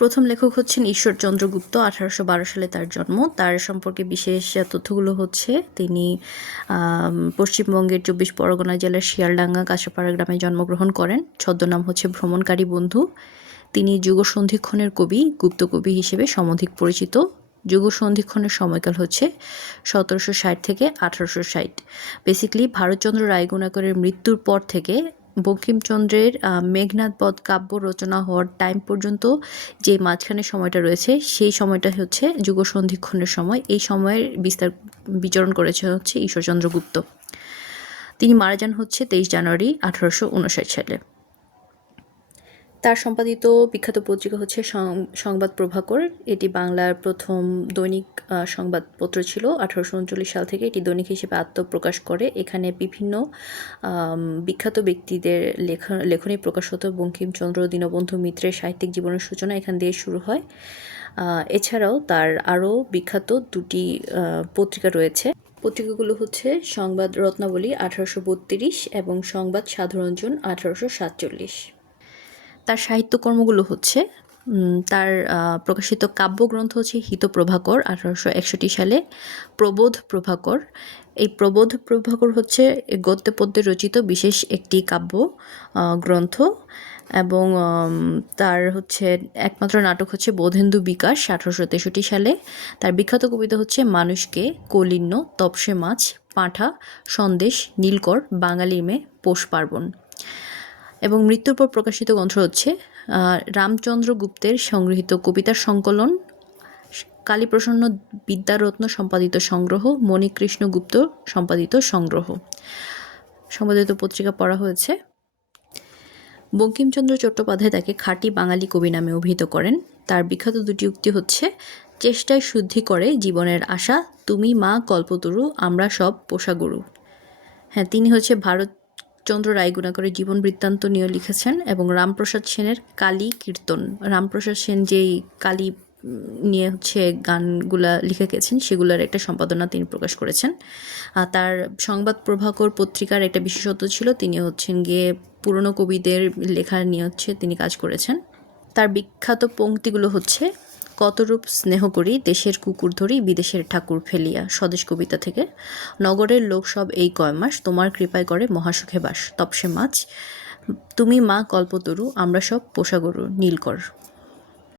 প্রথম লেখক হচ্ছেন ঈশ্বরচন্দ্র গুপ্ত, আঠারোশো বারো সালে তার জন্ম। তার সম্পর্কে বিশেষ তথ্যগুলো হচ্ছে, তিনি পশ্চিমবঙ্গের চব্বিশ পরগনা জেলার শিয়ালডাঙ্গা কাঁচাপাড়া গ্রামে জন্মগ্রহণ করেন। ছদ্মনাম হচ্ছে ভ্রমণকারী বন্ধু। তিনি যুগসন্ধিক্ষণের কবি, গুপ্ত কবি হিসেবে সমধিক পরিচিত। যুগসন্ধিক্ষণের সময়কাল হচ্ছে সতেরোশো ষাট থেকে আঠারোশো ষাট। বেসিক্যালি ভারতচন্দ্র রায়গুণাকরের মৃত্যুর পর থেকে বঙ্কিমচন্দ্রের মেঘনাথ বধ কাব্য রচনা হওয়ার টাইম পর্যন্ত যে মাঝখানে সময়টা রয়েছে, সেই সময়টা হচ্ছে যুগসন্ধিক্ষণের সময়। এই সময়ের বিস্তার, বিচরণ করেছে হচ্ছে ঈশ্বরচন্দ্র গুপ্ত। তিনি মারা যান হচ্ছে তেইশ জানুয়ারি আঠারোশো উনষাট সালে। তার সম্পাদিত বিখ্যাত পত্রিকা হচ্ছে সংবাদ প্রভাকর। এটি বাংলার প্রথম দৈনিক সংবাদপত্র ছিল। আঠারোশো উনচল্লিশ সাল থেকে এটি দৈনিক হিসেবে আত্মপ্রকাশ করে। এখানে বিভিন্ন বিখ্যাত ব্যক্তিদের লেখা, লেখনী প্রকাশ হতো। বঙ্কিমচন্দ্র, দীনবন্ধু মিত্রের সাহিত্যিক জীবনের সূচনা এখান দিয়ে শুরু হয়। এছাড়াও তার আরও বিখ্যাত দুটি পত্রিকা রয়েছে। পত্রিকাগুলো হচ্ছে সংবাদ রত্নাবলী আঠারোশো বত্রিশ এবং সংবাদ সাধারণজন আঠারোশো সাতচল্লিশ। তার সাহিত্যকর্মগুলো হচ্ছে তার প্রকাশিত কাব্যগ্রন্থ হচ্ছে হিত প্রভাকর আঠারোশো একষট্টি সালে প্রবোধ প্রভাকর। এই প্রবোধ প্রভাকর হচ্ছে গদ্যে পদ্যে রচিত বিশেষ একটি কাব্য গ্রন্থ এবং তার হচ্ছে একমাত্র নাটক হচ্ছে বোধেন্দু বিকাশ, আঠারোশো তেষট্টি সালে। তার বিখ্যাত কবিতা হচ্ছে মানুষকে কলিন্য, তপসে মাছ, পাঁঠা, সন্দেশ, নীলকর বাঙালির মেয়ে পৌষ পার্বণ। এবং মৃত্যুর পর প্রকাশিত গ্রন্থ হচ্ছে রামচন্দ্র গুপ্তের সংগৃহীত কবিতার সংকলন, কালীপ্রসন্ন বিদ্যারত্ন সম্পাদিত সংগ্রহ মণিকৃষ্ণ গুপ্ত সম্পাদিত সংগ্রহ। সম্পাদিত পত্রিকা পড়া হয়েছে। বঙ্কিমচন্দ্র চট্টোপাধ্যায় তাকে খাঁটি বাঙালি কবি নামে অভিহিত করেন। তার বিখ্যাত দুটি উক্তি হচ্ছে, চেষ্টায় শুদ্ধি করে জীবনের আশা, তুমি মা কল্পতরু, আমরা সব পোষাগরু। হ্যাঁ তিনি হচ্ছে ভারতচন্দ্র রায়গুণাকরের জীবন বৃত্তান্ত নিয়ে লিখেছেন এবং রামপ্রসাদ সেনের কালী কীর্তন। রামপ্রসাদ সেন যেই কালী নিয়ে হচ্ছে গানগুলা লিখে গেছেন, সেগুলোর একটা সম্পাদনা তিনি প্রকাশ করেছেন। তার সংবাদ প্রভাকর পত্রিকার একটা বিশেষত্ব ছিল, তিনি হচ্ছেন গিয়ে পুরনো কবিদের লেখা নিয়ে হচ্ছে তিনি কাজ করেছেন। তার বিখ্যাত পংক্তিগুলো হচ্ছে কতরূপ স্নেহ করি, দেশের কুকুর ধরি, বিদেশের ঠাকুর ফেলিয়া। স্বদেশ কবিতা থেকে, নগরের লোক সব এই কয় মাস, তোমার কৃপায় করে মহাসুখে বাস। তপসে মাছ, তুমি মা কল্পতরু, আমরা সব পোষা গরু নীলকর।